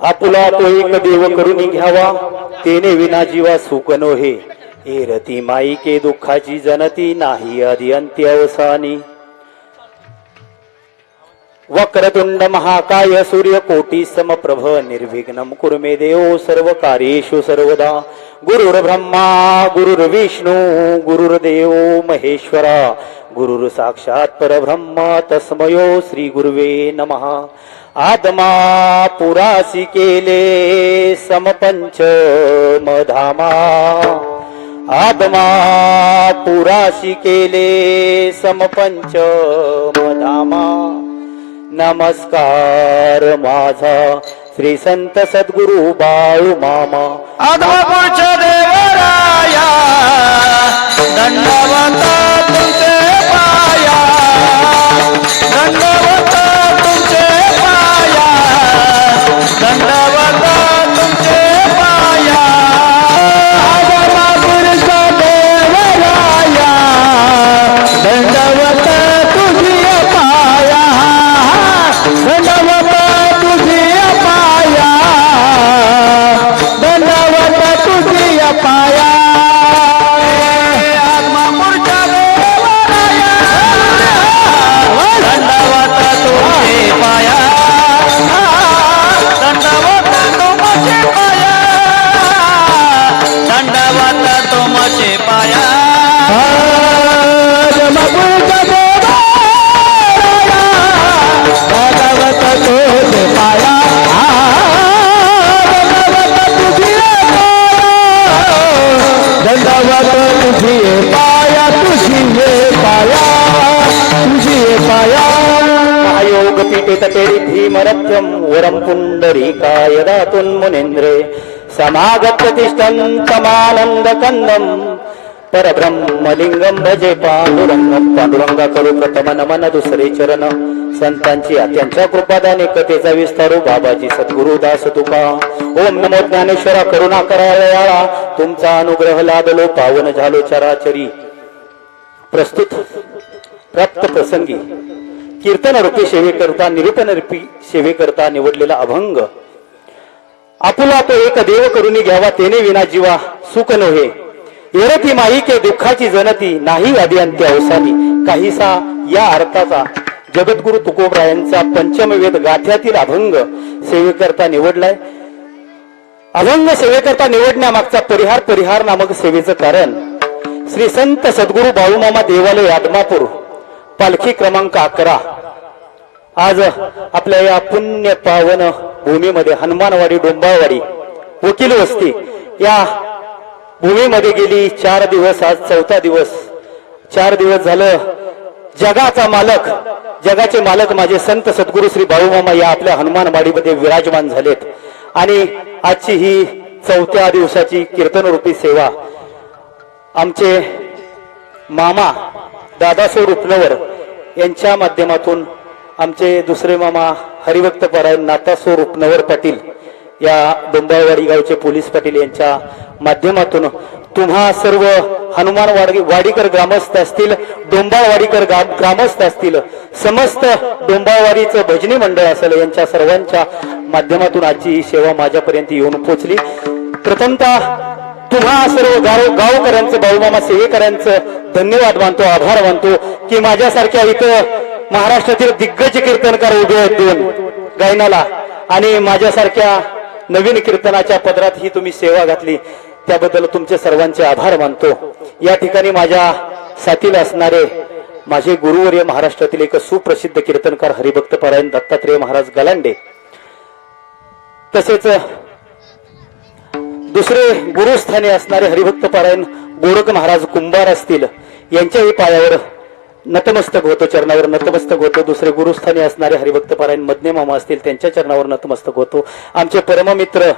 आपुला तो एक देव करून घ्यावा तेने विना जीवा सुख नोहे. एरती माई के दुःखाची जनती नाही आदि अंत्य अवसानी. वक्रतुंड महाकाय सूर्यकोटी समप्रभ निर्विघ्नं कुरु मे देव सर्व कार्येषु सर्वदा. गुरुर्ब्रह्मा गुरुर्विष्णू गुरुर्देव महेश्वरा गुरुर् साक्षात् परब्रह्म तस्मयो श्री गुरुवे नमः. आदमा पुरासी केले समपंच मधामा. आदमा पुराशी केले समपंच मधामा. नमस्कार माझा श्री संत सद्गुरु बाळू मामा. आदमापूरच्या देवराया दंडवत तुमचे पाया. दंडवत तुमचे पाया. दंडवत तुमचे पाया. आदमापूरच्या देवराया दंडवत तुझी पाया. दंडवत तुझी पाया. दंडवत तुझी पाया. आदमापूरच्या देवराया दंडवत तुझे पाया. दंडवत तुमचे पाया. दंडवत तुमचे पाया. आदमापूरच्या देवराया दंडवत तुझे पाया. दंडवत तुझी पाया. तुझी पाया. तुझी पाया. महायोग पीठे तटेरी भीमरथ्यम वरम पुंडरीकाय दातुन मुनींद्रे. समागत्य तिष्ठन्तमानंद कंदम परब्रह्मलिंगम भजे पांडुरंगम. पांडुरंगा करू प्रथम नमन दुसरे चरण. संतांची त्यांच्या कृपादाने कथेचा विस्तारू बाबाजी सद्गुरु दास तुका. ओम नमो ज्ञानेश्वरा करुणा करावयाळा. तुमचा अनुग्रह लादलो पावन झालो चराचरी. प्रस्तुत प्राप्त प्रसंगी कीर्तन रूपी सेवेकरता निरूपण रूपी सेवेकरता निवडलेला अभंग. आपुला तो एक देव करून घ्यावा तेने विना जीवा सुख नोहे. एरती माई के दुःखाची जनती नाही आदि अंत्य अवसानी. काहीसा या अर्थाचा जगद्गुरु तुकोबरायांचा पंचमवेद गाथ्यातील अभंग सेवेकरता निवडलाय. अभंग सेवेकरता निवडण्यामागचा परिहार नामक सेवेचं कारण श्री संत सद्गुरु बाळूमामा देवालय आदमापूर पालखी क्रमांक 11. आज आपल्या या पुण्य पावन भूमीमध्ये हनुमानवाडी डोंबाळवाडी वकील वस्ती या भूमीमध्ये गेली 4 दिवस, आज 4था दिवस. 4 दिवस झालं जगाचा मालक, जगाचे मालक माझे संत सद्गुरु श्री बाळूमामा या आपल्या हनुमानवाडीमध्ये विराजमान झालेत. आणि आजची ही 4थ्या दिवसाची कीर्तन रूपी सेवा आमचे मामा दादासो रुपनवर यांच्या माध्यमातून आमचे दुसरे मामा हरिभक्त परायण नाथासो रुपनवर पाटील या डोंबाळवाडी गावचे पोलीस पाटील यांच्या माध्यमातून तुम्हा सर्व वाडीकर ग्रामस्थ असतील, डोंबाळवाडीकर ग्रामस्थ असतील, समस्त डोंबाळवाडीचं भजनी मंडळ असेल, यांच्या सर्वांच्या माध्यमातून आजची ही सेवा माझ्यापर्यंत येऊन पोहोचली. प्रथमतः तुम्हा सर्व गावकऱ्यांचं, बाळूमामा सेवेकरांचं धन्यवाद मानतो, आभार मानतो की माझ्यासारख्या इथं महाराष्ट्रातील दिग्गज कीर्तनकार उभे आहेत 2 गायनाला, आणि माझ्यासारख्या नवीन कीर्तनाच्या पदरात ही तुम्ही सेवा घातली, त्याबद्दल तुमचे सर्वांचे आभार मानतो. या ठिकाणी माझ्या साथीला असणारे माझे गुरुवर्य महाराष्ट्रातील एक सुप्रसिद्ध कीर्तनकार हरिभक्त परायण दत्तात्रेय महाराज गलांडे, तसेच दुसरे गुरुस्थानी असणारे हरिभक्त परायण गोरख महाराज कुंभार असतील, यांच्याही पायावर नतमस्तक होतो, चरणावर नतमस्तक होतो. दुसरे गुरुस्थानी असणारे हरिभक्त परायण मदने मामा असतील, त्यांच्या चरणावर नतमस्तक होतो. आमचे परममित्र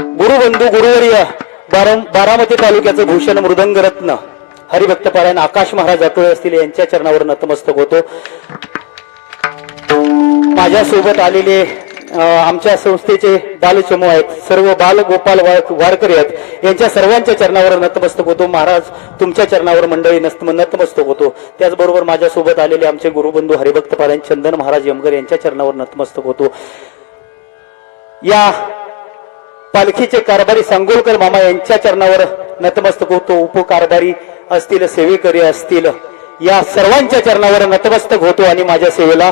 गुरुबंधू गुरुवर्य बारामती तालुक्याचे भूषण मृदंग रत्न हरिभक्त परायण आकाश महाराज जातोळे असतील, यांच्या चरणावर नतमस्तक होतो. माझ्या सोबत आलेले आमच्या संस्थेचे बालचमू आहेत, सर्व बाल गोपाल वारकरी आहेत, यांच्या सर्वांच्या चरणावर नतमस्तक होतो. महाराज तुमच्या चरणावर मंडळी नतमस्तक होतो. त्याचबरोबर माझ्यासोबत आलेले आमचे गुरुबंधू हरिभक्त परायण चंदन महाराज यमगर यांच्या चरणावर नतमस्तक होतो. या पालखीचे कारभारी सांगोलकर मामा यांच्या चरणावर नतमस्तक होतो. उपकारभारी असतील, सेवेकरी असतील, या सर्वांच्या चरणावर नतमस्तक होतो आणि माझ्या सेवेला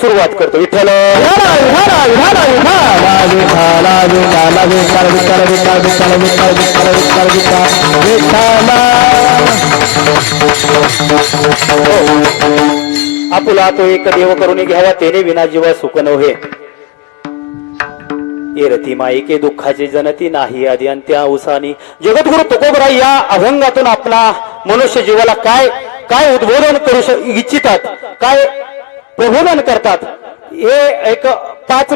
सुरुवात करतो. विठ्ठल आपुला तो एक देव करून घ्यावा, तेने विना जीवा सुख नव्हे. येरती माईके दुःखाची जनती नाही आधी अंत्या उसानी. जगद्गुरु तुकोबराय या अभंगातून आपला मनुष्य जीवाला काय काय उद्बोधन करू इच्छितात, काय प्रबोधन करतात, हे एक 5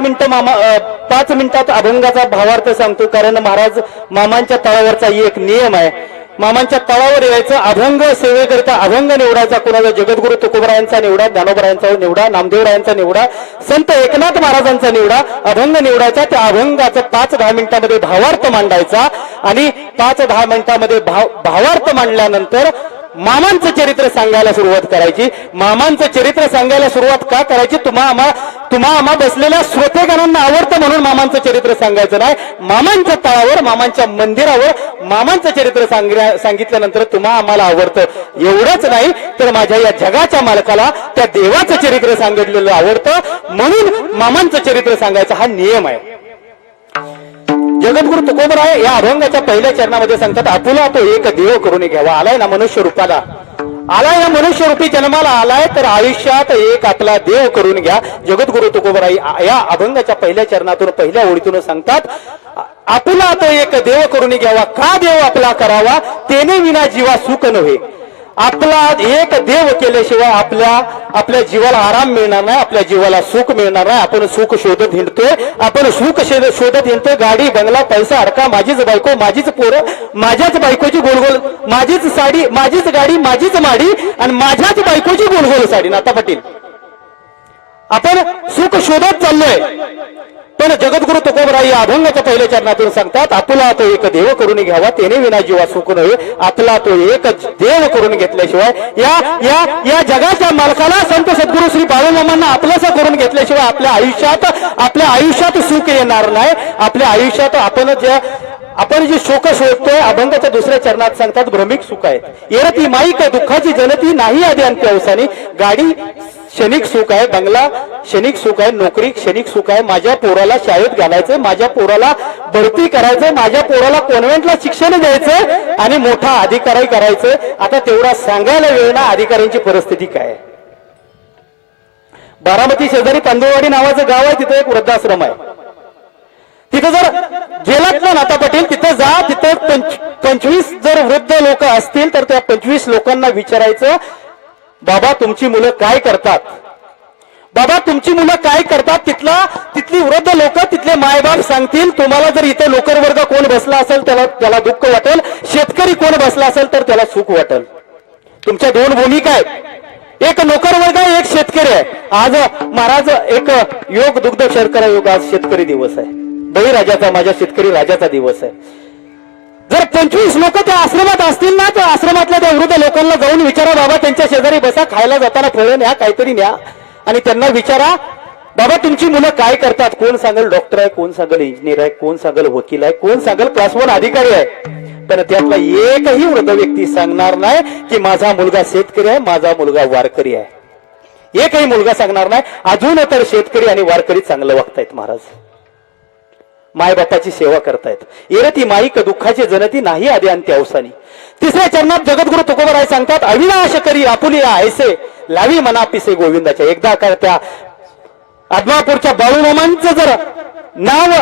मिनिटात अभंगाचा भावार्थ सांगतो. कारण महाराज मामांच्या तळावरचा एक नियम आहे. मामांच्या तळावर यायचं, अभंग सेवेकरिता अभंग निवडायचा. कुणाचा जगद्गुरु तुकोबरायांचा निवडा, ज्ञानोबरायांचा निवडा, नामदेवरायांचा निवडा, संत एकनाथ महाराजांचा निवडा. अभंग निवडायचा, त्या अभंगाचा 5-10 मिनिटांमध्ये भावार्थ मांडायचा आणि 5-10 मिनिटांमध्ये भावार्थ मांडल्यानंतर मामांचं चरित्र सांगायला सुरुवात करायची. मामांचं चरित्र सांगायला सुरुवात का करायची? तुम्हा बसलेल्या श्रोतेगणांना आवडतं म्हणून मामांचं चरित्र सांगायचं नाही. मामांच्या तळावर, मामांच्या मंदिरावर मामांचं चरित्र सांगितल्यानंतर आम्हाला आवडतं. एवढंच नाही तर माझ्या या जगाच्या मालकाला त्या देवाचं चरित्र सांगितलेलं आवडतं, म्हणून मामांचं चरित्र सांगायचं हा नियम आहे. जगद्गुरु तुकोबराय या अभंगाच्या पहिल्या चरणामध्ये सांगतात, आपुला तो एक देव करून घ्यावा. आलाय ना मनुष्य रूपाला, आलाय या मनुष्य रूपी जन्माला आलाय, तर आयुष्यात एक आपला देव करून घ्या. जगद्गुरु तुकोबराय या अभंगाच्या पहिल्या चरणातून, पहिल्या ओळीतून सांगतात, आपुला तो एक देव करून घ्यावा. का देव आपला करावा? तेने विना जीवा सुख नव्हे. आपला एक देव केल्याशिवाय आपल्या जीवाला आराम मिळणार नाही, आपल्या जीवाला सुख मिळणार नाही. आपण सुख शोधत हिंडतोय, आपण सुख शोधत हिंडतोय. गाडी, बंगला, पैसा, अडका, माझीच बायको, माझीच पोरं, माझ्याच बायकोची गोलगोल, माझीच साडी, माझीच गाडी, माझीच माडी आणि माझ्याच बायकोची गोलगोल साडी. नाता पाटील, आपण सुख शोधत चाललोय. पण जगद्गुरु तुकोबराय या अभंगाच्या पहिल्या चरणातून सांगतात, आपुला तो एक देव करून घ्यावा, तेने विना जीवा सुख नव्हे. आपला तो एक देव करून घेतल्याशिवाय, या जगाच्या मालकाला संत सद्गुरु श्री बाळूमामांना आपलंसं करून घेतल्याशिवाय आपल्या आयुष्यात सुख येणार नाही. आपल्या आयुष्यात आपण जे शोक शोधतोय, अभंगाच्या दुसऱ्या चरणात सांगतात, भ्रमिक सुख आहेत. येरती माईक दुःखाची जनती नाही आधी अंत्य अवसानी. गाडी क्षणिक सुख आहे, बंगला क्षणिक सुख आहे, नोकरी क्षणिक सुख आहे. माझ्या पोराला शाळेत घालायचंय, माझ्या पोराला भरती करायचंय, माझ्या पोराला कॉन्व्हेंटला शिक्षण द्यायचंय आणि मोठा अधिकारी करायचंय. आता तेवढा सांगायला वेळ ना अधिकाऱ्यांची परिस्थिती काय. बारामती शेजारी तांदूळवाडी नावाचं गाव आहे, तिथे एक वृद्धाश्रम आहे. तिथे जर गेलात ना नाता पाटील, तिथे जा, तिथे 25 जर वृद्ध लोक असतील तर त्या 25 लोकांना विचारायचं, बाबा तुमची मुलं काय करतात, बाबा तुमची मुलं काय करतात. तिथली वृद्ध लोक, तिथले मायबाप सांगतील. तुम्हाला जर इथे नोकर वर्ग कोण बसला असेल त्याला दुःख वाटेल, शेतकरी कोण बसला असेल तर त्याला सुख वाटेल. तुमच्या 2 भूमिका आहेत, एक नोकर वर्ग आहे, एक शेतकरी आहे. आज महाराज एक योग दुग्ध शर्करा योग, आज शेतकरी दिवस आहे, बळीराजाचा, माझ्या शेतकरी राजाचा दिवस आहे. जर 25 लोक त्या आश्रमात असतील ना, त्या आश्रमातल्या त्या वृद्ध लोकांना जाऊन विचारा, बाबा त्यांच्या शेजारी बसा, खायला जाताना फळं न्या, काहीतरी न्या आणि त्यांना विचारा, बाबा तुमची मुलं काय करतात. कोण सांगेल डॉक्टर आहे, कोण सांगेल इंजिनियर आहे, कोण सांगेल वकील आहे, कोण सांगेल क्लास 1 अधिकारी आहे. पण त्यातला एकही वृद्ध व्यक्ती सांगणार नाही की माझा मुलगा शेतकरी आहे, माझा मुलगा वारकरी आहे. एकही मुलगा सांगणार नाही. अजून तर शेतकरी आणि वारकरी चांगलं वागतायत महाराज, मायबापाची सेवा करतायत. येरती माईक दुःखाची जनती नाही आधी अंत्य अवसानी. तिसऱ्या चरणात जगद्गुरु तुकोबराय सांगतात, अविनाश करी आपुलिया ऐसे लावी मना पिसे गोविंदाच्या. एकदा का त्या आदमापूरच्या बाळूमामांचं जर नाव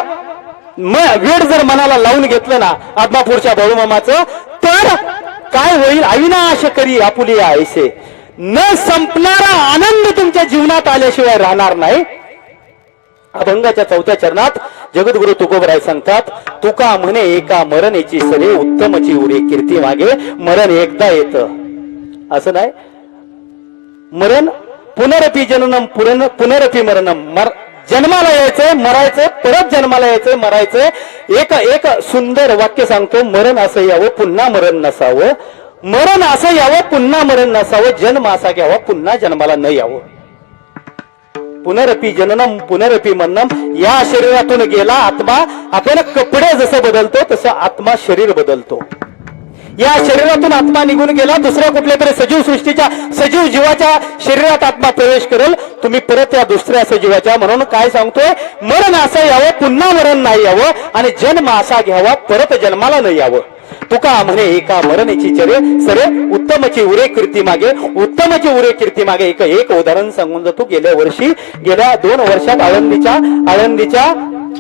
वेळ जर मनाला लावून घेतलं ना आदमापूरच्या बाळूमामाचं, तर काय होईल? अविनाश करी आपुलिया ऐसे, न संपणारा आनंद तुमच्या जीवनात आल्याशिवाय राहणार नाही. अभंगाच्या 4थ्या चरणात जगद्गुरु तुकोबराय सांगतात, तुका म्हणे एका मरणेची सरे, उत्तमची उरे कीर्ती मागे. मरण एकदा येतं असं नाही, मरण पुनरपी जननम पुनरपी मरणम. जन्माला यायचंय, मरायचंय, परत जन्माला यायचंय, मरायचंय. एक सुंदर वाक्य सांगतो, मरण असं यावं पुन्हा मरण नसावं, मरण असं यावं पुन्हा मरण नसावं, जन्म असा घ्यावा पुन्हा जन्माला न यावं. पुनरपी जननम पुनरपी मन्नम. या शरीरातून गेला आत्मा. आपण कपडे जसं बदलतो तसं आत्मा शरीर बदलतो. या शरीरातून आत्मा निघून गेला, दुसऱ्या कुठल्या तरी सजीव सृष्टीच्या सजीव जीवाच्या शरीरात आत्मा प्रवेश करेल. तुम्ही परत या दुसऱ्या सजीवाच्या. म्हणून काय सांगतोय, मरण असं यावं पुन्हा मरण नाही यावं, आणि जन्म असा घ्यावा परत जन्माला नाही यावं. तुका म्हणे एका मरणेची चरे सरे उत्तमची उरे कीर्ती मागे. उत्तमची उरे कीर्ती मागे एक उदाहरण सांगून जातो. गेल्या 2 वर्षात आळंदीच्या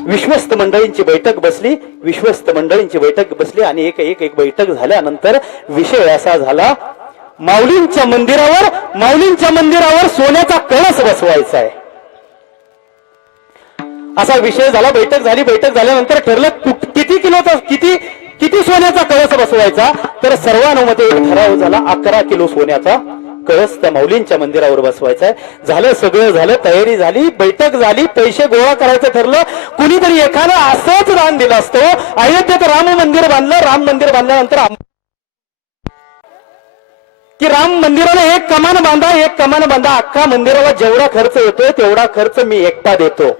विश्वस्त मंडळींची बैठक बसली. विश्वस्त मंडळींची बैठक बसली आणि एक बैठक झाल्यानंतर विषय असा झाला, माऊलींच्या मंदिरावर सोन्याचा कळस बसवायचा आहे असा विषय झाला. बैठक झाल्यानंतर ठरलं किती सोन्याचा कळस बसवायचा. तर सर्वानुमते एक ठराव झाला, 11 किलो सोन्याचा कळस त्या माऊलींच्या मंदिरावर बसवायचा आहे. झालं, सगळं झालं, तयारी झाली, बैठक झाली, पैसे गोळा करायचं ठरलं. कुणीतरी एखादं असंच दान दिलं असतं. अयोध्येत राम मंदिर बांधल्यानंतर की राम मंदिराला एक कमान बांधा, अख्खा मंदिराला जेवढा खर्च येतोय तेवढा खर्च मी एकटा देतो.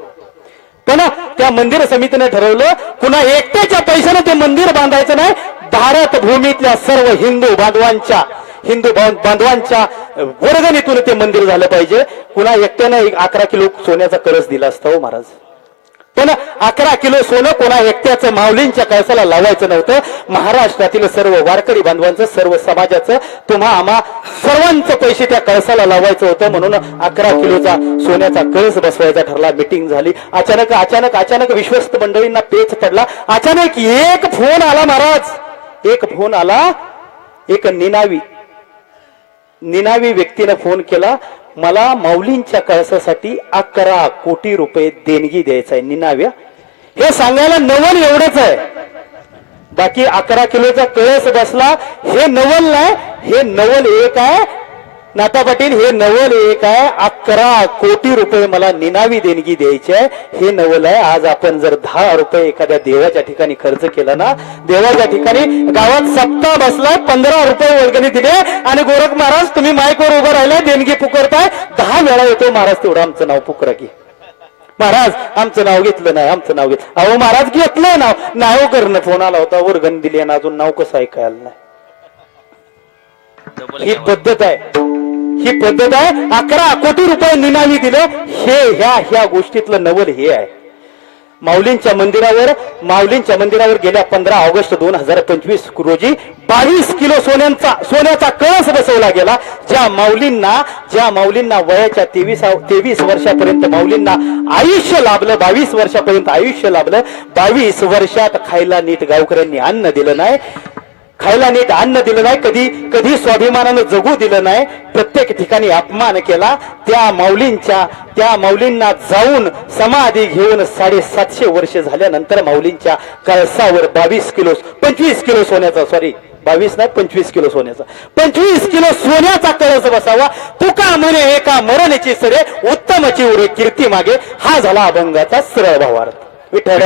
पण त्या मंदिर समितीने ठरवलं, कुणा एकट्याच्या पैशाने ते मंदिर बांधायचं नाही. भारत भूमीतल्या सर्व हिंदू बांधवांच्या वर्गणीतून ते मंदिर झालं पाहिजे. कुणा एकट्याने 11 किलो सोन्याचा कळस दिला असता हो महाराज. पण 11 किलो सोनं कोणा एकट्याचं माऊलींच्या कळसाला लावायचं नव्हतं. महाराष्ट्रातील सर्व वारकरी बांधवांचं, सर्व समाजाचं, तुम्हा आम्हा सर्वांचं पैसे त्या कळसाला लावायचं होतं. म्हणून 11 किलोचा सोन्याचा कळस बसवायचा ठरला. मिटिंग झाली. अचानक विश्वस्त मंडळींना पेच पडला. अचानक एक फोन आला महाराज. एक निनावी व्यक्तीने फोन केला, मला माऊलींच्या कळसासाठी 11 कोटी रुपये देणगी द्यायचं आहे. निनाव्या हे सांगायला नवल एवढंच आहे. बाकी 11 किलोचा कळस बसला हे नवल नाही, हे नवल एक आहे. नाता पाटील, हे नवल एक आहे. 11 कोटी रुपये मला निनावी देणगी द्यायची आहे, हे नवल आहे. आज आपण जर 10 रुपये एखाद्या देवाच्या ठिकाणी खर्च केला ना, देवाच्या ठिकाणी गावात सप्ताह बसलाय, 15 रुपये वर्गणी दिले आणि गोरख महाराज तुम्ही माईकवर उभं राहिले, देणगी पुकारताय. 10 वेळा येतो महाराज तेवढं आमचं नाव पुकरा की. महाराज आमचं नाव घेतलं नाही, आमचं नाव घेतलं. अहो महाराज घेतलंय नाव करणं. फोन आला होता, वर्गणी दिली आणि अजून नाव कसं ऐकायला नाही. ही पद्धत आहे. 11 कोटी रुपये निनावी दिलं. ह्या गोष्टीतलं नवल हे आहे. माऊलींच्या मंदिरावर गेल्या 15 ऑगस्ट 2025 रोजी 22 किलो सोन्याचा कळस बसवला गेला. ज्या माऊलींना वयाच्या 23 वर्षापर्यंत माऊलींना आयुष्य लाभलं, 22 वर्षापर्यंत आयुष्य लाभलं. 22 वर्षात खायला नीट गावकऱ्यांनी अन्न दिलं नाही, कधी स्वाभिमानानं जगू दिलं नाही. प्रत्येक ठिकाणी अपमान केला. त्या माऊलींना जाऊन समाधी घेऊन 750 वर्ष झाल्यानंतर माऊलींच्या कळसावर 25 किलो सोन्याचा 25 किलो सोन्याचा कळस बसावा. तुका म्हणे एका मरणेची सरे उत्तमची उरे कीर्ती मागे. हा झाला अभंगाचा सरळ भावार्थ. विठ्ठल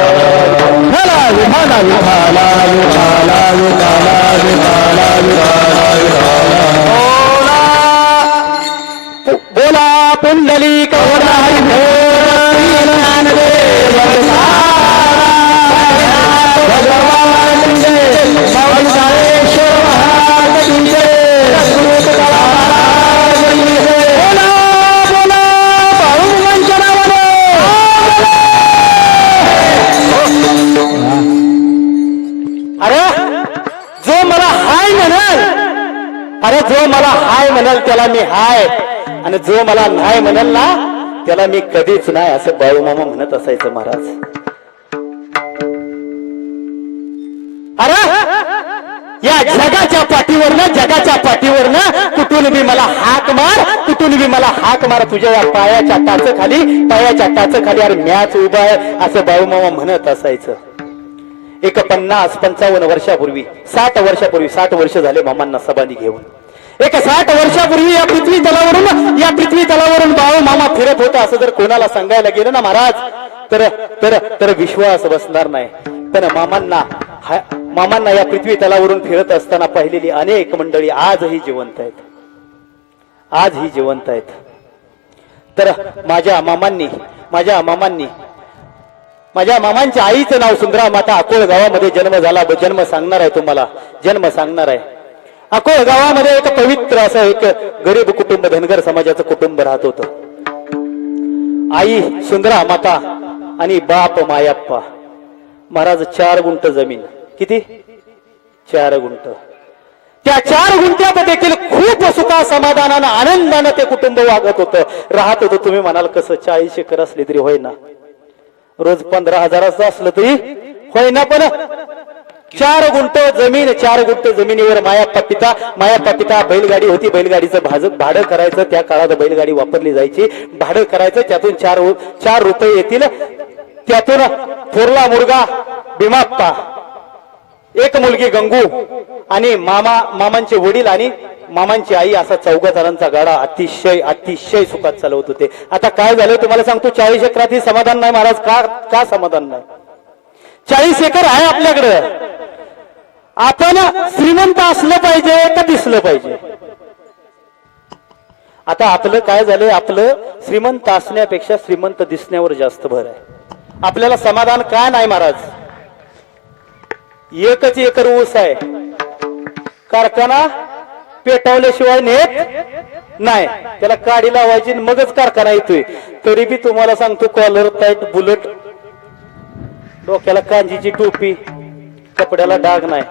बोला पुंडलिक जो मला हाय म्हणाल त्याला मी हाय, आणि जो मला नाही म्हणाल ना त्याला मी कधीच नाही, असं बाळूमामा म्हणत असायचं महाराज. अरे या जगाच्या पाठीवरनं कुठून बी मला हाक मार, तुझ्या या पायाच्या टाचाखाली अरे मॅच उभा आहे, असं बाळूमामा म्हणत असायचं. एक 50-55 वर्षापूर्वी 60 वर्ष झाले मामांना समाधी घेऊन. एक 60 वर्षापूर्वी या पृथ्वी तलावरून बाळू मामा फिरत होता असं जर कोणाला सांगायला गेलं ना महाराज तर विश्वास बसणार नाही. पण मामांना या पृथ्वी तलावरून फिरत असताना पाहिलेली अनेक मंडळी आजही जिवंत आहेत. तर माझ्या मामांच्या आईचं नाव सुंदरा माता. अकोळ गावामध्ये जन्म झाला. जन्म सांगणार आहे तुम्हाला, जन्म सांगणार आहे. अकोळ गावामध्ये एक पवित्र असं एक गरीब कुटुंब, धनगर समाजाचं कुटुंब राहत होतं. आई सुंदरा माता आणि बाप मायाप्पा. महाराज 4 गुंठ जमीन. किती? 4 गुंठ. त्या 4 गुंठ्यात देखील खूप सुखा समाधानानं आनंदानं ते कुटुंब वागत होतं, राहत होतं. तुम्ही म्हणाल कसं? 40 एकर असली तरी होय ना, रोज 15,000 असलं तरी होय ना, पण 4 गुंठ जमीन. 4 गुंठ जमिनीवर मायाप्पा पिता बैलगाडी होती. बैलगाडीचं भाडं करायचं. त्या काळात बैलगाडी वापरली जायची. भाडं करायचं, त्यातून 4 रुपये येतील. त्यातून थोरला मुलगा भीमाप्पा, एक मुलगी गंगू आणि मामांचे वडील आणि मामांची आई, असा 4 जणांचा गाडा अतिशय सुखात चालवत होते. आता काय झालं तुम्हाला सांगतो. 40 एकरात समाधान नाही महाराज. का समाधान नाही? 40 एकर आहे आपल्याकडं. आपण श्रीमंत असलं पाहिजे का दिसलं पाहिजे? आता आपलं काय झालंय, आपलं श्रीमंत असण्यापेक्षा श्रीमंत दिसण्यावर जास्त भर आहे. आपल्याला समाधान का नाही महाराज? 1 एकर ऊस आहे, कारखाना पेटवल्याशिवाय नेत नाही. त्याला काडी लावायची मगच कारखाना येतोय. तरी बी तुम्हाला सांगतो, कॉलर टाईट बुलेट, डोक्याला कांजीची टोपी, कपड्याला डाग नाही.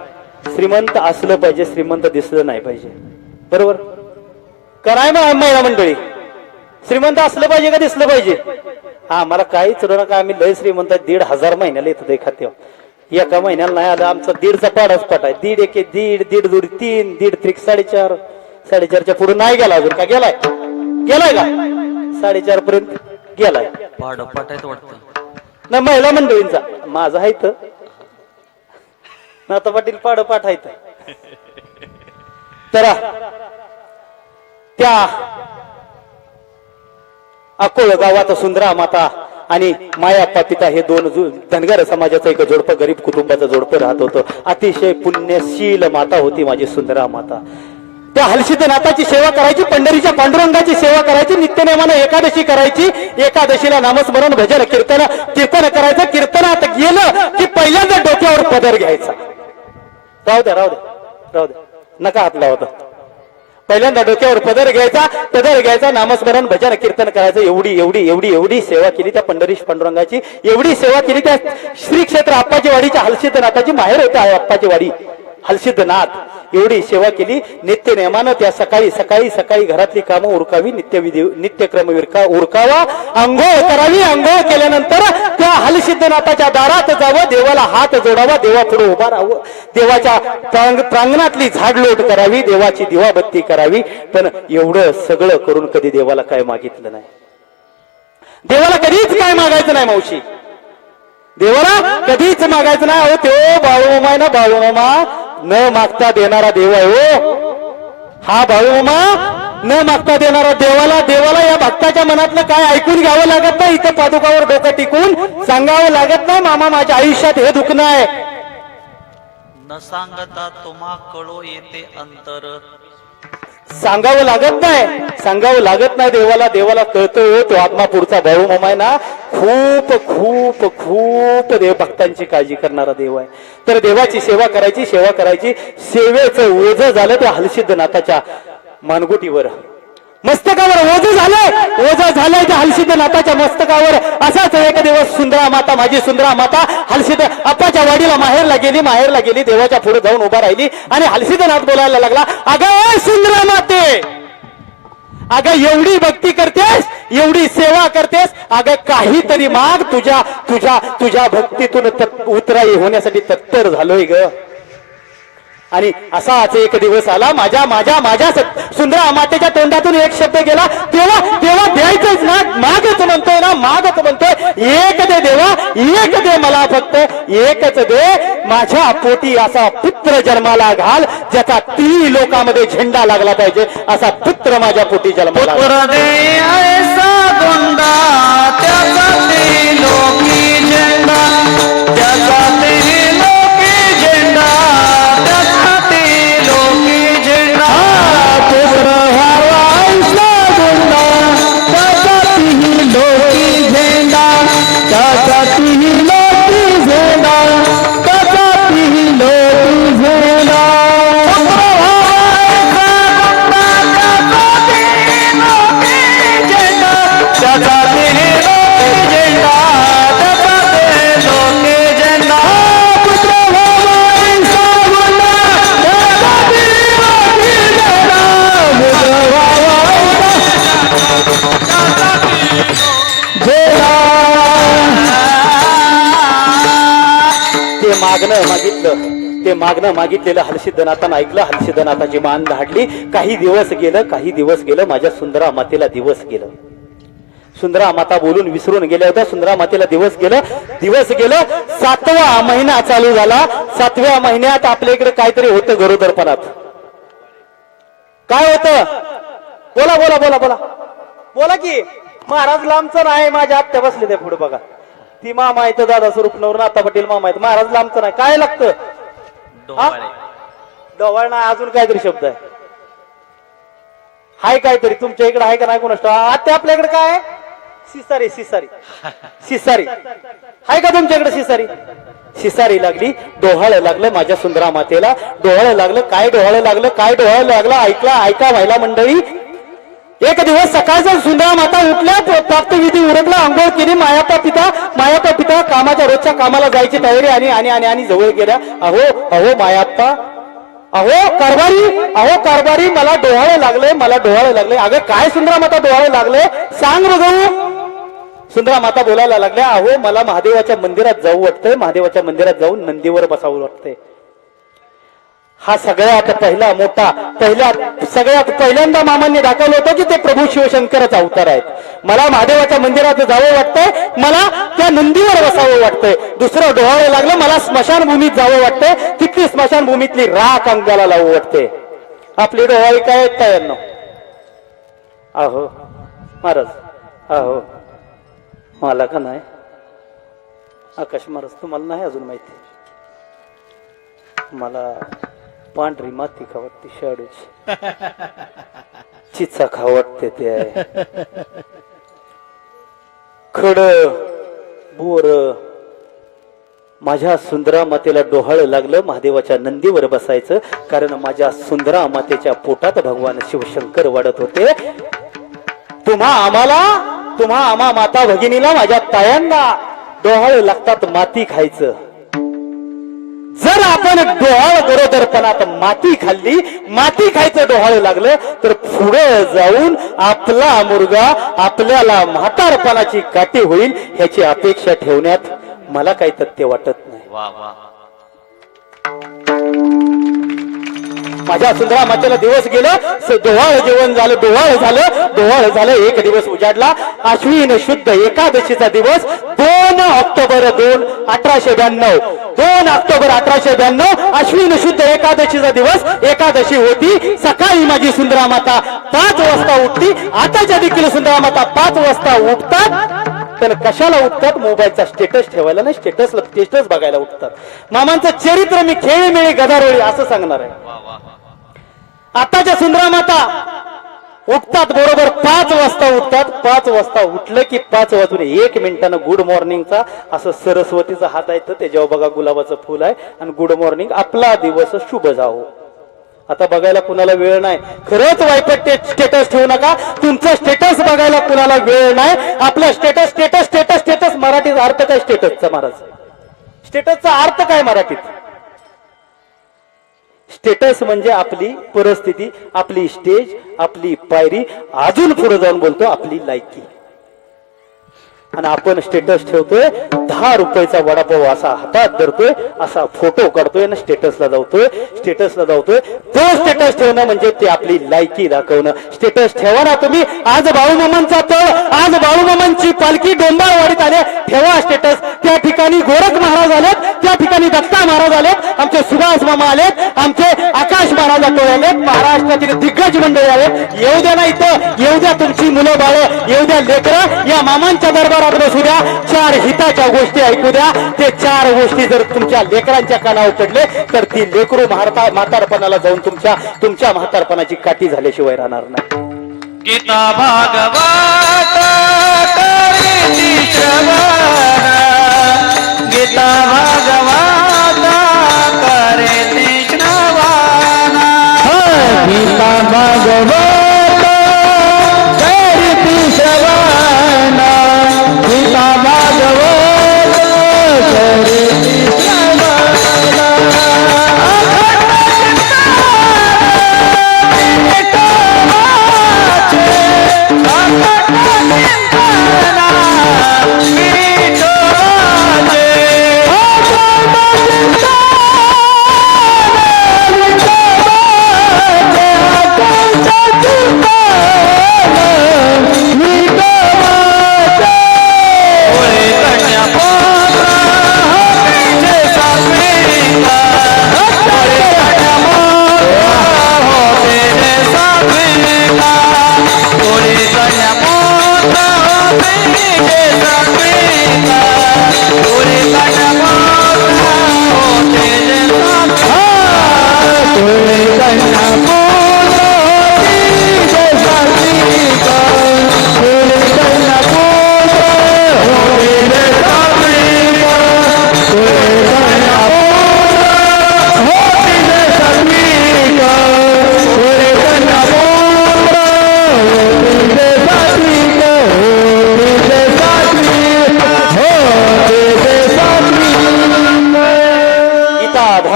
श्रीमंत असलं पाहिजे, श्रीमंत दिसलं नाही पाहिजे. बरोबर कराय ना महिला मंडळी? श्रीमंत असलं पाहिजे का दिसलं पाहिजे? हा, मला काही चढू नका, आम्ही लय श्रीमंत. 1,500 महिन्याला येतो ते खात्यावर. एका महिन्याला नाही आलं. आमचा 1.5चा पाडाच पाठ आहे. 1.5 एके 1.5, 1.5 दुरी 3, 1.5 त्रिक 4.5, 4.5च्या पुढे नाही गेला अजून. का गेलाय का? 4.5 पर्यंत गेलाय. पाठ आहेत वाटतं ना महिला मंडळींचा. माझा आहे तर नाता पाटील पाठ आहे तर. त्या अकोळ गावात सुंदरा माता आणि मायाप्पा पिता हे 2 धनगर समाजाचं एक जोडपं, गरीब कुटुंबाचं जोडपं राहत होतं. अतिशय पुण्यशील माता होती माझी सुंदरा माता. त्या हलसिद्धनाथाची सेवा करायची, पंढरीच्या पांडुरंगाची सेवा करायची, नित्यनेमानं एकादशी करायची. एकादशीला नामस्मरण भजन कीर्तन करायचं. कीर्तनात गेलं की पहिल्यांदा डोक्यावर पदर घ्यायचा. राहू द्या नका हात लावता. पहिल्यांदा डोक्यावर पदर घ्यायचा, नामस्मरण भजन कीर्तन करायचं. एवढी सेवा केली त्या पंढरीश पांडुरंगाची. एवढी सेवा केली त्या श्री क्षेत्र आप्पाची वाडीच्या हलसिद्धनाथाची. माहेर होते आप्पाची वाडी हलसिद्धनाथ. एवढी सेवा केली. नित्य नेमानं त्या सकाळी घरातली कामं उरकावी, नित्यक्रम उरकावा, अंघोळ करावी. अंघोळ केल्यानंतर त्या हलसिद्धनाथाच्या दारात जावं, देवाला हात जोडावा, देवापुढे उभा राहावं, देवाच्या प्रांगणातली झाडलोट करावी, देवाची दिवाबत्ती करावी. पण एवढं सगळं करून कधी देवाला काय मागितलं नाही. देवाला कधीच काय मागायचं नाही मावशी. देवाला कधीच मागायचं नाही. अहो तो बाळूमामा आहे ना, बाळूमामा न मागता देणारा देव आहे. हो, हा बाळूमामा न मागता देणारा. देवाला या भक्ताच्या मनातलं काय ऐकून घ्यावं लागत नाही. इथं पादुकावर डोकं टिकून सांगावं लागत नाही, मामा माझ्या आयुष्यात हे दुखणं आहे. न सांगता तुम्हा कळो येते अंतर. सांगावं लागत नाही देवाला कळतोय. तो आत्मापूरचा बाळूमामा आहे ना, खूप देव भक्तांची काळजी करणारा देव आहे. तर देवाची सेवा करायची. सेवेचं ओझं झालं त्या हलसिद्धनाथाच्या मानगुटीवर, मस्तकावर ओझं झालंय त्या हलसिद्धनाथाच्या मस्तकावर. असाच एक दिवस सुंदरा माता, माझी सुंदरा माता हलसिद्ध आप्पाच्या वाडीला माहेरला गेली. देवाच्या पुढे जाऊन उभा राहिली आणि हलसिद्धनाथ बोलायला लागला, अगं सुंदरा माते, अगं एवढी भक्ती करतेस, एवढी सेवा करतेस, अगं काहीतरी माग. तुझ्या भक्तीतून उतराई होण्यासाठी तत्पर झालोय ग. आणि असाच एक दिवस आला. माझ्या सुंदरा मातेच्या तोंडातून एक शब्द गेला, देवा द्यायचंच ना, मागच म्हणतोय. एक दे देवा, एक दे मला, फक्त एकच दे. माझ्या पोटी असा पुत्र जन्माला घाल, ज्याचा 3 लोकांमध्ये झेंडा लागला पाहिजे. असा पुत्र माझ्या पोटी जन्माला घाल. मागणं मागितलं, ते मागणं मागितलेलं हलसिद्धनाथानं ऐकलं. हलसिद्धनाथाची मान धाडली. काही दिवस गेलं, माझ्या सुंदरा मातेला दिवस गेलं. सुंदरा माता बोलून विसरून गेल्या होत्या. सुंदरा मातेला दिवस गेलं. 7वा महिना चालू झाला. 7व्या महिन्यात आपल्या इकडे काहीतरी होतं गरोदरपणात. काय होतं? बोला बोला बोला बोला बोला की. महाराज लांबचं नाही, माझ्या आत्या बसले ते पुढे बघा. ती मामा येतं, दादा स्वरूप नवर, नाता पाटील मामा येतं. महाराज लांबचं नाही. काय लागतं? डोवाळ नाही, अजून काहीतरी शब्द आहे. हाय काहीतरी तुमच्या इकडे आहे का नाही कोणाष्ट? आत्या आपल्या इकडे काय? शिसारी हाय का तुमच्याकडे? शिसारी लागली. डोहाळं लागलं माझ्या सुंदरा मातेला. डोहाळं लागलं. काय डोहाळं लागलं? ऐका व्हायला मंडळी. एक दिवस सकाळचा सुंदरा माता उठल्या, प्राप्तविधी उरकला, आंघोळ केली. मायापा पिता कामाच्या रोजच्या कामाला जायची तयारी आणि जवळ गेल्या. अहो मायाप्पा, अहो कारभारी, मला डोहाळं लागले. अगं काय सुंदरा माता डोहाळं लागले? सांग बघू. सुंदरा माता बोलायला लागल्या, अहो मला महादेवाच्या मंदिरात जाऊ वाटतंय. महादेवाच्या मंदिरात जाऊन नंदीवर बसावं वाटतंय. हा सगळ्यात पहिल्यांदा मामांनी दाखवलं होतं की ते प्रभू शिवशंकरच अवतार आहेत. मला महादेवाच्या मंदिरात जावं वाटतंय, मला त्या नंदीवर बसावं वाटतंय. दुसरं डोहाळं लागलं, मला स्मशानभूमीत जावं वाटतंय. तिथली स्मशानभूमीतली राख अंगाला लावू वाटते. आपली डोहाळी काय यांना? अहो महाराज, अहो मला का नाही? आकाश महाराज तुम्हाला नाही अजून माहिती? मला पांढरी माती खावटते, शाडूची चिचा खावटते. ते खड बोर. माझ्या सुंदरा मातेला डोहाळं लागलं महादेवाच्या नंदीवर बसायचं, कारण माझ्या सुंदरा मातेच्या पोटात भगवान शिवशंकर वाढत होते. तुम्हा आम्हा माता भगिनीला, माझ्या तायांना डोहाळं लागतात माती खायचं. जर आपण डोहाळ गरोदरपणात माती खाल्ली, माती खायचं डोहाळं लागलं, तर पुढे जाऊन आपला मुलगा आपल्याला म्हातारपणाची काठी होईल ह्याची अपेक्षा ठेवण्यात मला काही तथ्य वाटत नाही. वा वा. माझ्या सुंदरा मातेला दिवस गेलं. डोहाळ जेवण झालं, डोहाळ झालं. एक दिवस उजाडला. आश्विन शुद्ध एकादशीचा दिवस 2 ऑक्टोबर 1892. 2 ऑक्टोबर 1892 आश्विन शुद्ध एकादशीचा दिवस. एकादशी होती. सकाळी माझी सुंदरा माता 5 वाजता उठती. आताच्या देखील सुंदरा माता 5 वाजता उठतात. तर कशाला उठतात? मोबाईलचा स्टेटस ठेवायला नाही, स्टेटस बघायला उठतात. मामांचं चरित्र मी खेळीमेळी गदारोळी असं सांगणार आहे. आताच्या सुंदरा माता उठतात बरोबर 5 वाजता उठतात. 5 वाजता उठलं की 5 वाजून 1 मिनिटानं गुड मॉर्निंगचा असं सरस्वतीचा हात आहे, तर त्याच्यावर बघा गुलाबाचं फुल आहे आणि गुड मॉर्निंग, आपला दिवस शुभ जावो. आता बघायला कुणाला वेळ नाही. खरंच वाईपट स्टेटस ठेवू नका. तुमचं स्टेटस बघायला कुणाला वेळ नाही. आपलं स्टेटस मराठीचा अर्थ काय स्टेटसचा? महाराज स्टेटसचा अर्थ काय मराठीत? स्टेटस म्हणजे आपली परिस्थिती, आपली स्टेज, आपली पायरी. अजून पुढे जाऊन बोलतो आपली लायकी. आणि आपण स्टेटस ठेवतोय 10 रुपयाचा वडापाव असा हातात धरतोय, असा फोटो काढतोय आणि स्टेटसला जाऊतोय. तो स्टेटस ठेवणं म्हणजे ते आपली लायकी दाखवणं. स्टेटस ठेवा ना तुम्ही. आज बाळूमामांचा तळ, आज बाळूमामांची पालखी डोंबारवाडीत आले, ठेवा स्टेटस. त्या ठिकाणी गोरख महाराज आलेत, त्या ठिकाणी दत्ता महाराज आलेत, आमचे सुभाष मामा आलेत, आमचे आकाश महाराज आलेत, महाराष्ट्रातील दिग्गज मंडळी आलेत. येऊ द्या ना इथं, येऊ द्या तुमची मुलं बाळ, येऊ द्या लेकरं. या मामांच्या दरबारात बसू द्या. 4 हिताच्या गोष्टी ऐकू द्या. ते 4 गोष्टी जर तुमच्या लेकरांच्या कानावर पडले तर ती लेकरू म्हातारपणाला जाऊन तुमच्या म्हातारपणाची काठी झाल्याशिवाय राहणार नाही. गीता भागवत करीती श्रवण, गीता भागवत करीती श्रवण, गीता भागवत करीती श्रवण, गीता भागवत करीती श्रवण.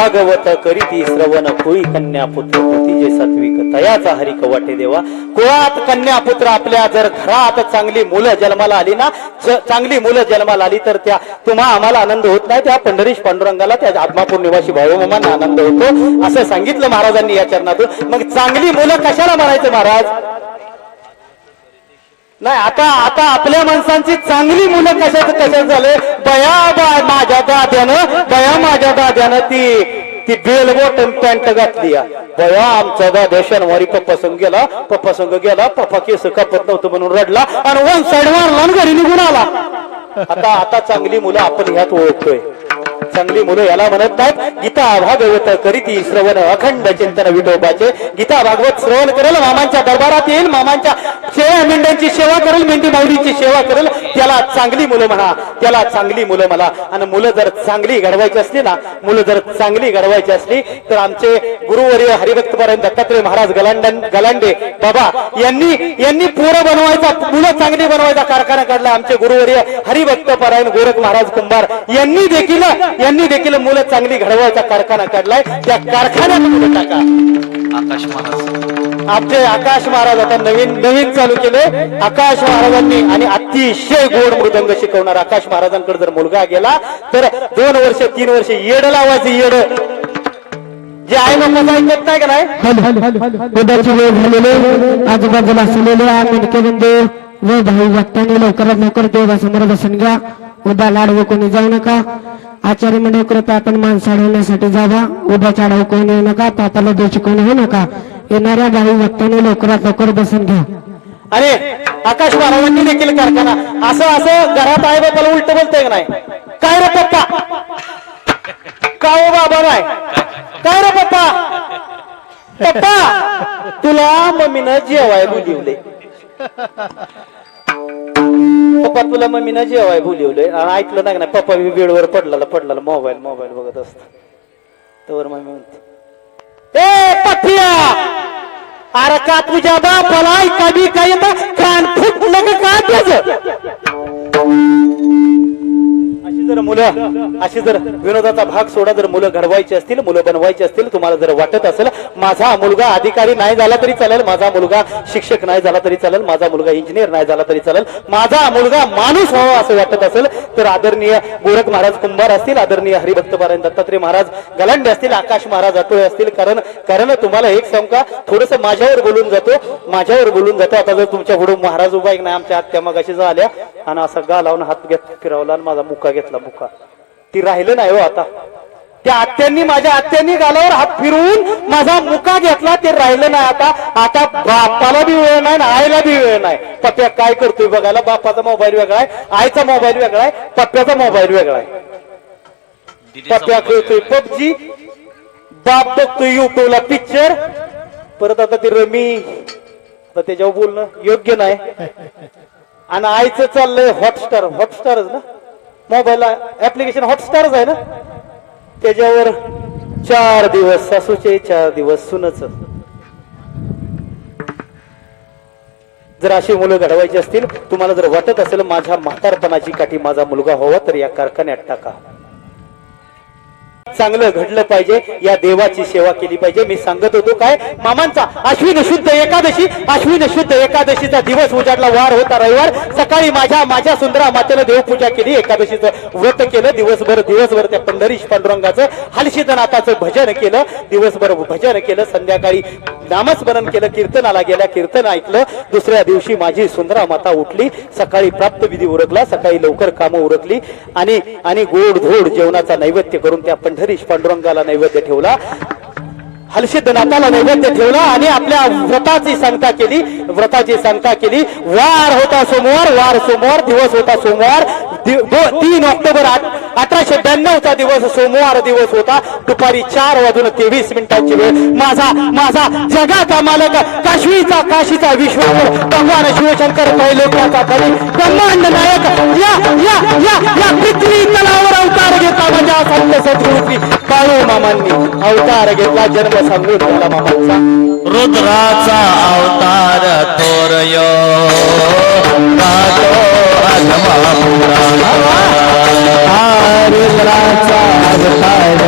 भागवत करीती श्रवण कुळी कन्या पुत्र होती जे सात्विक तयाचा हरिक वाटे देवा. कुळात कन्या पुत्र आपल्या जर घरात चांगली मुलं जन्माला आली ना, चांगली मुलं जन्माला आली तर त्या तुम्हा आम्हाला आनंद होत नाही, त्या पंढरीश पांडुरंगाला त्या आत्मापूर निवासी भाऊमामांना आनंद होतो असं सांगितलं महाराजांनी या चरणातून. मग चांगली मुलं कशाला म्हणायचं महाराज? नाही आता आता आपल्या माणसांची चांगली मुलं कशाच झाले? बया माझ्या दाद्यानं ती बेल बॉटम पॅन्ट घातली. बया आमचा दाद्या शनिवारी पप्पा संग गेला पप्पा केस कापत नव्हतं म्हणून रडला आणि वन साइड मारला आणि घरी निघून आला. आता चांगली मुलं आपण ह्यात ओळखतोय. चांगली मुलं याला म्हणत नाहीत. गीता भागवत करीती श्रवण अखंड चिंतन विठोबाचे. गीता भागवत श्रवण करेल, मामांच्या दरबारात येईल, मामांच्या शेळ्या मेंढ्यांची सेवा करेल, मेंढी माऊलीची सेवा करेल, त्याला चांगली मुलं म्हणा, त्याला चांगली मुलं म्हणा. आणि मुलं जर चांगली घडवायची असली ना, मुलं जर चांगली घडवायची असली तर आमचे गुरुवर्य हरिभक्तपरायण दत्तात्रय महाराज गलांडे बाबा यांनी पोरं बनवायचा, मुलं चांगली बनवायचा कारखाना काढला. आमचे गुरुवर्य हरिभक्तपरायण गोरख महाराज कुंभार यांनी देखील मुलं चांगली घडवायचा कारखाना काढलाय. त्या कारखान्यात मुलं टाका. आकाश महाराज, आपले आकाश महाराज आता नवीन चालू केले. आकाश महाराजांनी आणि अतिशय गोड मृदंग शिकवणार आकाश महाराजांकडे जर मुलगा गेला तर 2 वर्ष 3 वर्ष येड लावायचं. येड जे आहे मग ऐकत नाही का नाही? उद्याची वेळ झालेले आजूबाजूला असलेले आम्ही व भाई भक्तांनी लवकरात लवकर देवासमोर दर्शन घ्या. उद्या लाडवं कोणी जाऊ नका. आचार्य मंडळ कृपया आपण मान साडवण्यासाठी जावा. उद्या चढाव कोणी येऊ नका, पापाला दोषी कोणी होऊ नका. येणाऱ्या भाई भक्तांनी लवकरात लवकर बसून घ्या. अरे आकाश महाराजांनी देखील कारखाना असं घरात आहे बापाला उलट बोलतोय का नाही? काय रे पप्पा, का हो बाबा नाही? काय रे पप्पा तुला मम्मीनं जेवाय बोलिवले. पप्पा तुला मम्मीनं जेवाय बोलिवले आणि ऐकलं नाही ना. पप्पा बेडवर पडला मोबाईल बघत असत. तर मम्मी म्हणते ए पठ्या, अरे का तुझ्या बापाला ऐका बी काय येतं? कान फुटलं का त्याच? अशी जर विनोदाचा भाग सोडा, जर मुलं घडवायची असतील, मुलं बनवायची असतील, तुम्हाला जर वाटत असेल माझा मुलगा अधिकारी नाही झाला तरी चालेल, माझा मुलगा शिक्षक नाही झाला तरी चालेल, माझा मुलगा इंजिनियर नाही झाला तरी चालेल, माझा मुलगा माणूस व्हावा असं वाटत असेल तर आदरणीय गोरख महाराज कुंभार असतील, आदरणीय हरिभक्तपरायण दत्तात्रय महाराज गलांडे असतील, आकाश महाराज अटोळे असतील. कारण तुम्हाला एक सांगू का, थोडस माझ्यावर बोलून जातो. आता जर तुमच्या पुढे महाराज उभा एक नाही, आमच्या आत्या मगाशी झाल्या आणि असा गा लावून हात फिरवला आणि माझा मुका घेतला. मुका ती राहिलं नाही हो. आता त्या माझ्या आत्यांनी गालावर हात फिरवून माझा मुका घेतला, ते राहिलं नाही. आता बापाला बी वेळ नाही ना आईला बी वेळ नाही. पप्प्या काय करतोय बघायला. बापाचा मोबाईल वेगळा आहे, आईचा मोबाईल वेगळा आहे, पप्प्याचा मोबाईल वेगळा आहे. पप्प्या खेळतोय पबजी, बाप बघतोय युट्यूबला पिक्चर. परत आता ते रमी, तर त्याच्यावर बोलणं योग्य नाही. आणि आईचं चाललंय हॉटस्टारच ना, मोबाईलला ऍप्लिकेशन हॉटस्टारच आहे ना, त्याच्यावर 4 दिवस सासूचे 4 दिवस सुनच. जर अशी मुलं घडवायची असतील, तुम्हाला जर वाटत असेल माझ्या म्हातारपणाची काठी माझा मुलगा व्हावा, तर या कारखान्यात टाका. चांगलं घडलं पाहिजे, या देवाची सेवा केली पाहिजे. मी सांगत होतो काय, मामांचा अश्विन शुद्ध एकादशीचा दिवस उजाडला, वार होता रविवार. सकाळी माझ्या सुंदरा मातेनं देवपूजा केली, एकादशीचं व्रत केलं. दिवसभर त्या पंढरीश पांडुरंगाचं हलसिद्धनाथाचं भजन केलं, दिवसभर भजन केलं. संध्याकाळी नामस्मरण केलं, कीर्तनाला गेल्या, कीर्तन ऐकलं. दुसऱ्या दिवशी माझी सुंदरा माता उठली, सकाळी प्राप्त विधी उरकला, सकाळी लवकर कामं उरकली आणि गोड धोड जेवणाचा नैवेद्य करून त्या पंढरीश पांडुरंगाला नैवेद्य ठेवला, हलसिद्धनाथाला नैवेद्य ठेवला आणि आपल्या व्रताची सांगता केली. वार होता सोमवार, दिवस होता सोमवार. 3 ऑक्टोबर 1892चा दिवस सोमवार दिवस होता. दुपारी 4:23 वेळ. माझा जगाचा मालक, काशीचा विश्वकर भगवान शिवशंकर पहिले ब्रह्मांड नायक या पृथ्वी तलावर अवतार घेतला. माझ्या संत सद्गुरूंनी काळू मामांनी अवतार घेतला. जन्म सांगून गेला मामांचा. रुद्राचा अवतार थोरयो रुद्राचा अवतार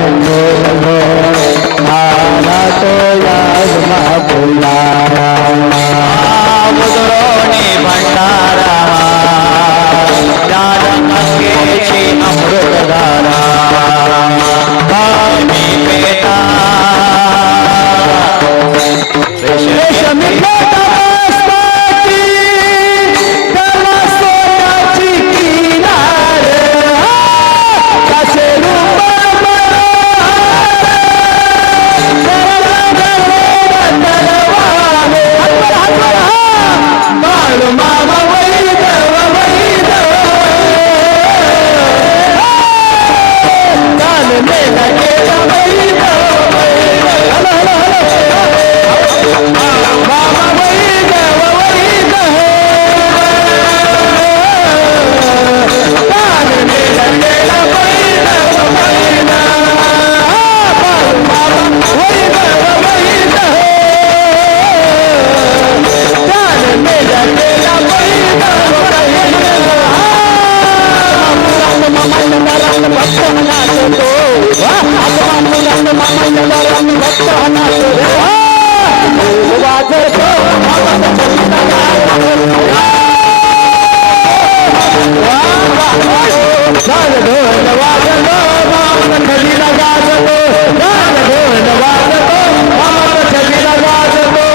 नाचतो आत्मा मुलांना मामाच्या दारात भक्त नाचतो वाजतो मामाचा छबिना गाजतो ढोल वाजतो मामाचा छबिना गाजतो ढोल वाजतो मामाचा छबिना गाजतो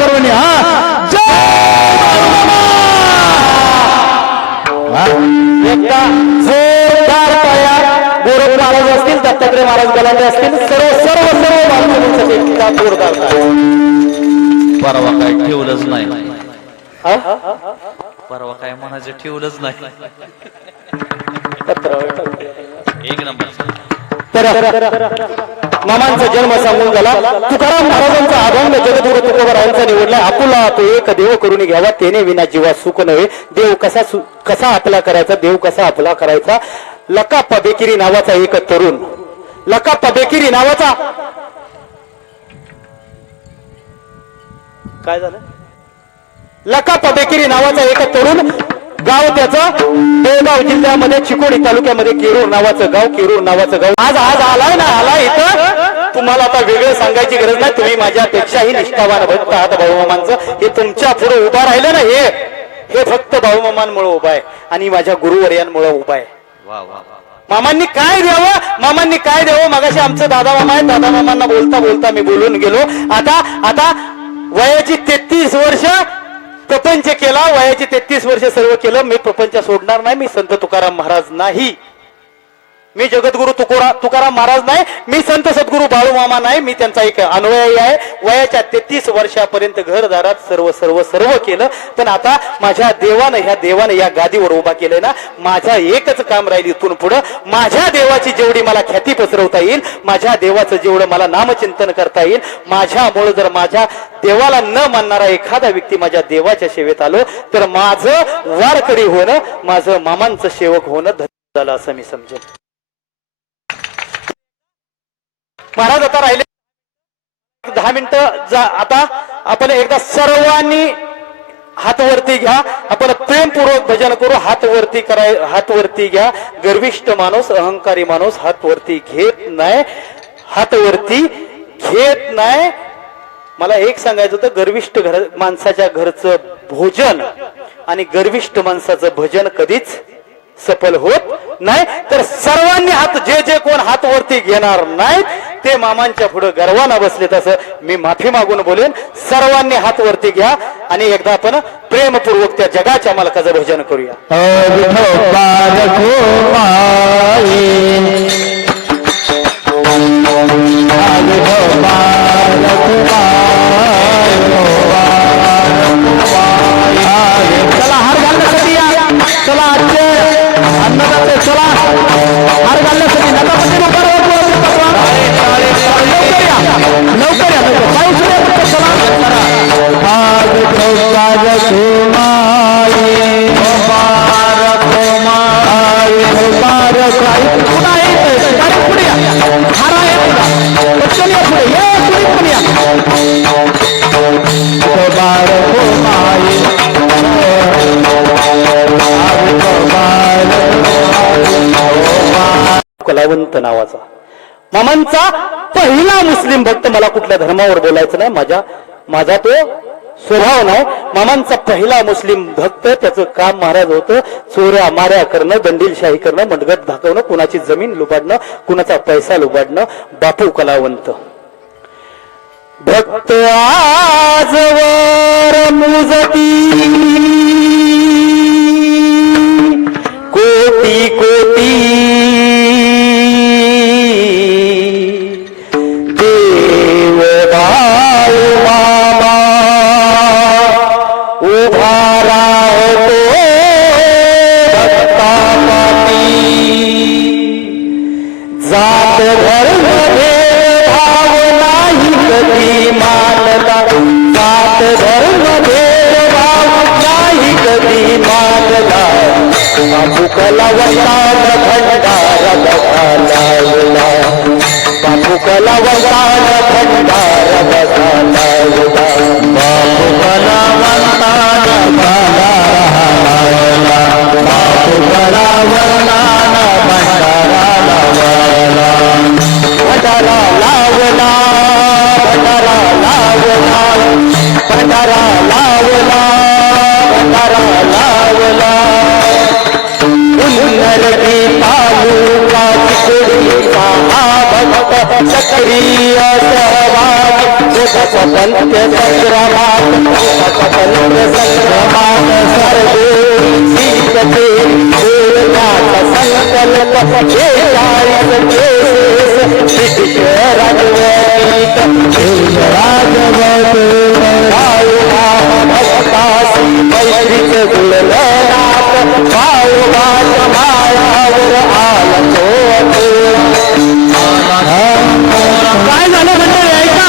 सर्वांनी हा एकदा जोरदार टाळ्या गोरख महाराज असतील, दत्तात्रय महाराज गलांडे असतील, सर्व सर्व सर्व बांधवांसाठी एकदा जोरदार टाळ्या. परवा काय ठेवलंच नाही, हा? परवा काय म्हणायचं ठेवलंच नाही. एक नंबर. तर मामांचा जन्म सांगून झाला. तुकाराम महाराजांचा अभंग जगद्गुरु तुकोबरायांचा निवडला. आपुला तो एक देव करून घ्यावा, तेने विना जीवा सुख नव्हे. देव कसा आपला करायचा, देव कसा आपला करायचा. लकाप्पा बेकिरी नावाचा एक तरुण, लकाप्पा बेकिरी नावाचा काय झालं, लकाप्पा बेकिरी नावाचा एक तरुण, गाव त्याचं बेळगाव जिल्ह्यामध्ये चिकोडी तालुक्यामध्ये केरूर नावाचं गाव, केरूर नावाचं गाव. आज आज आलाय ना, आलाय इथं. तुम्हाला आता वेगळं सांगायची गरज नाही. तुम्ही माझ्यापेक्षाही निष्ठावान भक्त आहात बाळूमामांचं. हे तुमच्या पुढे उभा राहिलं ना, हे फक्त बाळूमामांमुळे उभा आहे आणि माझ्या गुरुवर्यांमुळे उभा आहे. वा वा. मामांनी काय द्यावं, मामांनी काय द्यावं. मगाशी आमचं दादा मामा आहे, दादा मामांना बोलता बोलता मी बोलून गेलो. आता वयाची 33 वर्ष प्रपंच केला, वयाची 33 वर्ष सर्व केलं. मी प्रपंच सोडणार नाही. मी संत तुकाराम महाराज नाही, मी जगद्गुरु तुकाराम महाराज नाही, मी संत सद्गुरु बाळूमामा नाही. मी त्यांचा एक अनुयायी आहे. वयाच्या 33 वर्षापर्यंत घरदारात सर्व सर्व सर्व केलं. पण आता माझ्या देवानं या गादीवर उभा केलंय ना, माझा एकच काम राहील इथून पुढं. माझ्या देवाची जेवढी मला ख्याती पसरवता येईल, माझ्या देवाचं जेवढं मला नामचिंतन करता येईल, माझ्यामुळे जर माझ्या देवाला न मानणारा एखादा व्यक्ती माझ्या देवाच्या सेवेत आलो तर माझं वारकरी होणं, माझं मामांचं सेवक होणं धन्य झालं असं मी समजेन. महाराज आता राहिले 10 मिनिटं. आता आपण एकदा सर्वांनी हात वरती घ्या. आपण प्रेमपूर्वक भजन करू. हात वरती घ्या. गर्विष्ठ माणूस, अहंकारी माणूस हात वरती घेत नाही, हात वरती घेत नाही. मला एक सांगायचं होतं, गर्विष्ठ माणसाच्या घरचं भोजन आणि गर्विष्ठ माणसाचं भजन कधीच सफल होत नाही. तर सर्वांनी हात, जे कोण हात वरती घेणार नाहीत ते मामांच्या पुढे गर्वाना बसलेत असं मी माफी मागून बोलेन. सर्वांनी हात वरती घ्या आणि एकदा आपण प्रेमपूर्वक त्या जगाच्या मालकाचं भजन करूया. चला हार घालण्यासाठी या. चला आजचे अन्नदाते, चला हार घालण्यासाठी नकामध्ये लवकर या. कलावंत नावाचा मामांचा पहिला मुस्लिम भक्त. मला कुठल्या धर्मावर बोलायचं नाही, माझा तो स्वभाव नाही. मामांचा पहिला मुस्लिम भक्त, त्याचं काम महाराज होतं चोऱ्या माऱ्या करणं, दंडीलशाही करणं, मंडगट दाखवणं, कुणाची जमीन लुबाडणं, कुणाचा पैसा लुबाडणं. बापू कलावंत भक्त आजवर मुजती कोटी कोटी कलावंतान भंडार बघाला, बापू कलावंतान भंडार बघाला, बापू कलावंतान बघाला, बापू कलावंतान भंडारा लावला, भंडारा लावला, भंडारा लावला, भंडारा लावला, भंडारा लावला. तालुका चिकोडीचा हा भक्त सक्रिय सहभागी पोटाचा पंथ संग्रामात पोटाचा पंथ संग्रामात सर्वे सीतते देवताचा संकल्प 42 केसेस ब्रिटिश राजवटीत भक्तासी मैत्रीचं जुळलं नात बाळोबाच्या माळावर आला तो काय झालं म्हणजे ऐका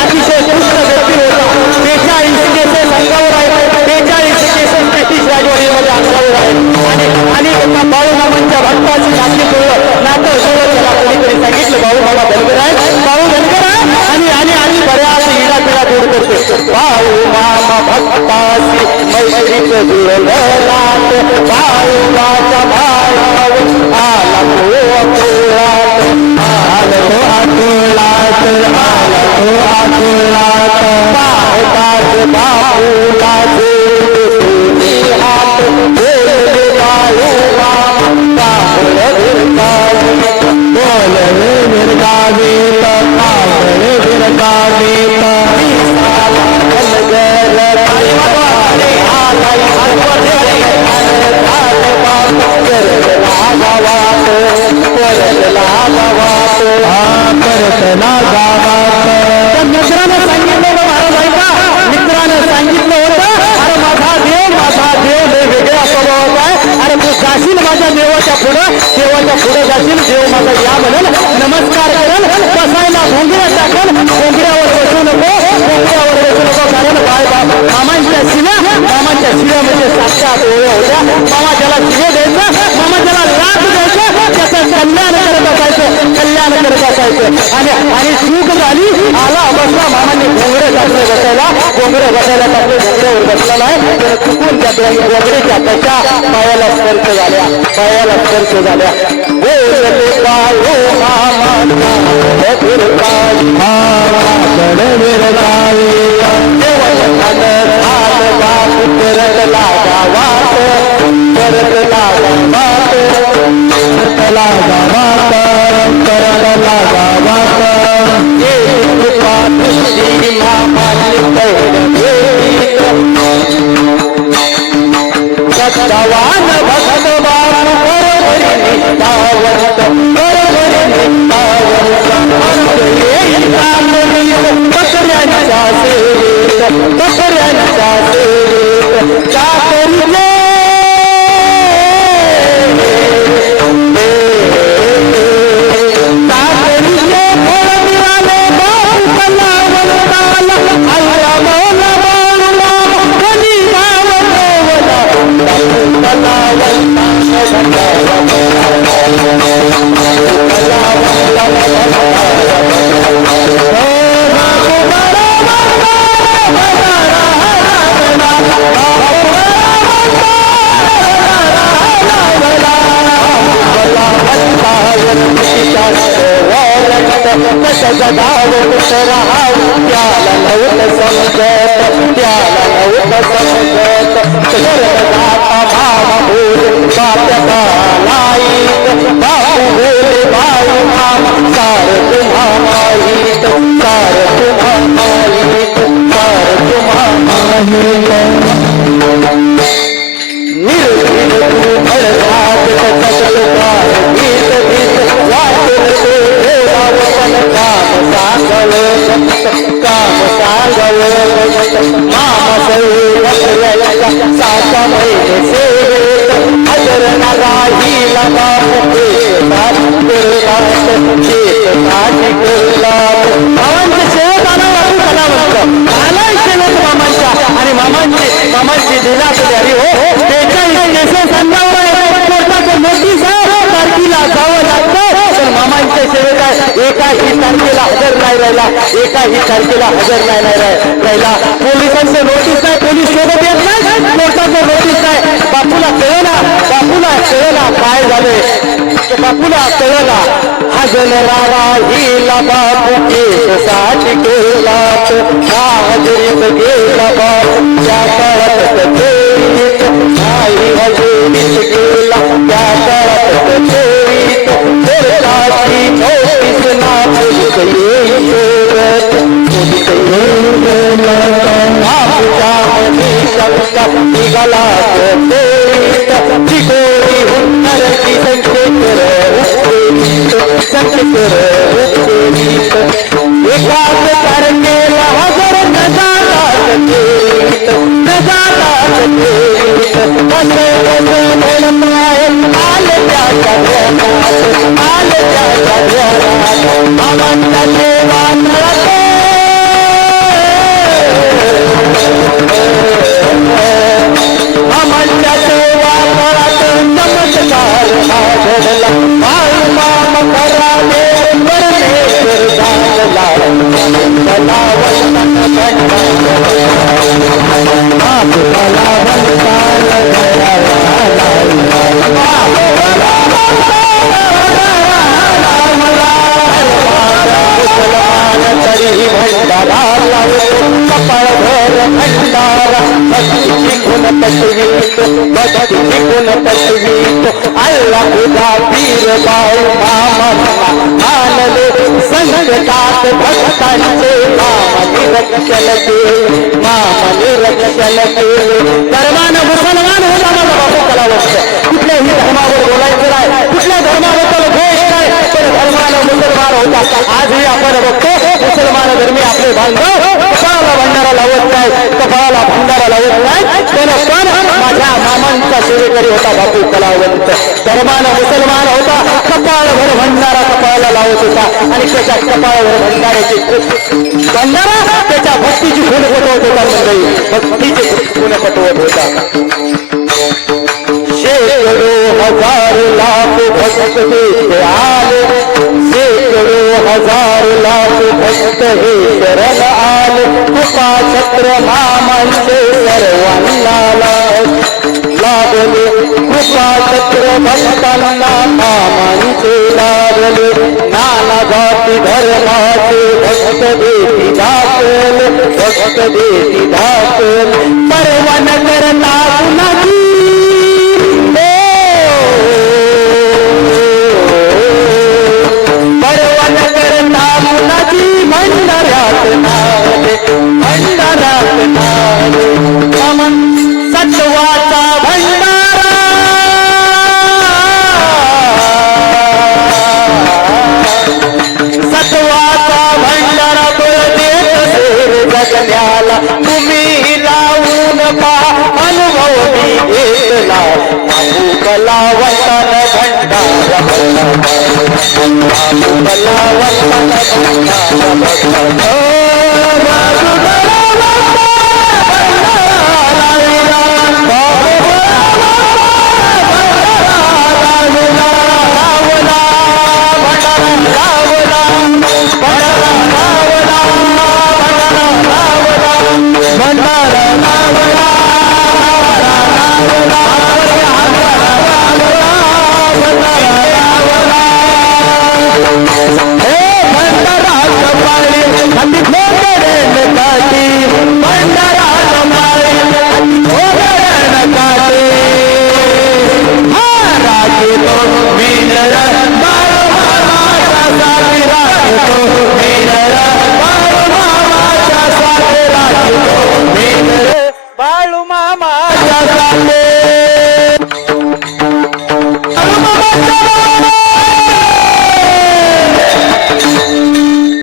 अतिशय दुष्ट व्यक्ती होता 42 केसेस अंगावर आहे 42 केसेस ब्रिटिश राजवटीमध्ये अंगावर आहे आणि बाळूमामांच्या भक्ताची नाती जुळलं नातं जुळलं त्याला कोणीतरी सांगितलं बाळूमामा धनगर आहे बाळू धनगर आहे आणि बऱ्याच हिरा तिला दूर करते बाळूमामा भक्तासी मैत्रीचं जुळलं नात बाळूमाच्या माळावर आला तो अकोळात आला तो अकोळात आला तो अकोळात पाहताच बापूला जोडून हात बोलले बाळूमामा बोलले विरगावीत कावळे विरगावीत मित्रानं सांगितलं महाराज ऐका मित्रानं सांगितलं होतं अरे माझा देव लय वेगळ्या स्वभावाचा आहे अरे तू जाशील माझ्या देवाच्या पुढं जाशील देव माझा या म्हणेल नमस्कार करेल बसायला भोंगऱ्या टाकेल भोंगऱ्यावर बसू नको कारण मामांच्या शिव्या म्हणजे साक्षात ओळ्या होत्या मामा त्याला शिवे द्यायचं मामा त्याला लाभ द्यायचं त्याचं कल्याण करत असायचं आणि चूक झाली आला बसला मामांनी भोंगरे बसायला टाकले भोंगऱ्यावर बसलेला आहे तर चुकून त्या भोंगरेच्या कशा पायाला स्पर्श झाल्या बोलले बाळू मामा सत्तावान भक्त बाळू बरोबरी निष्ठावंत बकऱ्यांच्या सेवेत चाकरीले जगाव राहाव त्याला नव्हतं समजत भाव बोल बाप्या लाईत बापू बोले बाळू मामा सार तुम्हा माहीत मामा साचा महिने सेवेत हजर न राहिला आणि मामांची दिला तयारी हो नोटीस तारखेला जावं लागतं पण मामांच्या सेवेत एकाही तारखेला हजर नाही राहिला पोलिसांचं नोटीस नाही पोलीस सोबत येत नाही कोर्टाचं नोटीस नाही बापूला कळला काय झाले बापूला कळला हजर राहिला बापू केसाठी केला हजरीत गेला बापू त्या काळात कचेरीत आई हजेरीत गेला त्या काळात कचेरीत कोर्टाची नोटीस ना येईल याला लावतो कपाळभर भंडारा भक्तीची गुण पटवीतो भक्तीची गुण पटवीतो अल्ला खुदा पीर बाऊ मामा मानले संकटात भक्तांचे मामा निरक्षण केले मामा निरक्षण केले धर्मान मुसलमान होता माझा बापू कलावंत कुठल्याही धर्मावर बोलायचं नाही कुठल्या धर्माबद्दल द्वेष नाही पण धर्मानं मुसलमान होता आजही आपण बघतो मुसलमान धर्मी आपले बांधव कपाळाला भंडारा लावत नाही कपाळाला भंडारा लावत नाही पण माझ्या मामांचा सेवेकरी होता बापू कलावंत धर्मानं मुसलमान होता कपाळभर भंडारा कपाळाला लावत होता आणि त्याच्या कपाळावर भंडाऱ्याची भंडारा त्याच्या भक्तीची खूण पटवत होता मंडळी भक्तीची खूण पटवत होता शेकडो हजार लाख भक्त हे आले शेकडो हजार लाख भक्त हे शरण आले कृपा छत्र मामांचे सर्वांना लाभले कृपा छत्र भक्तांना मामांचे लाभले नाना जाती धर्माचे भक्त देती दाखल भक्त देती दाखल परवन करता कुणाची परवन करता कुणाची भंडाऱ्यात नावले भंडाऱ्यात नावले सत्वाचा भंडारा सत्वाचा भंडारा देत जगण्याला तुम्ही लावून पा अनुभव मी घेतला बाबू कलावंतान भंडारा बाबू कलावंतान भंडारा भंडारा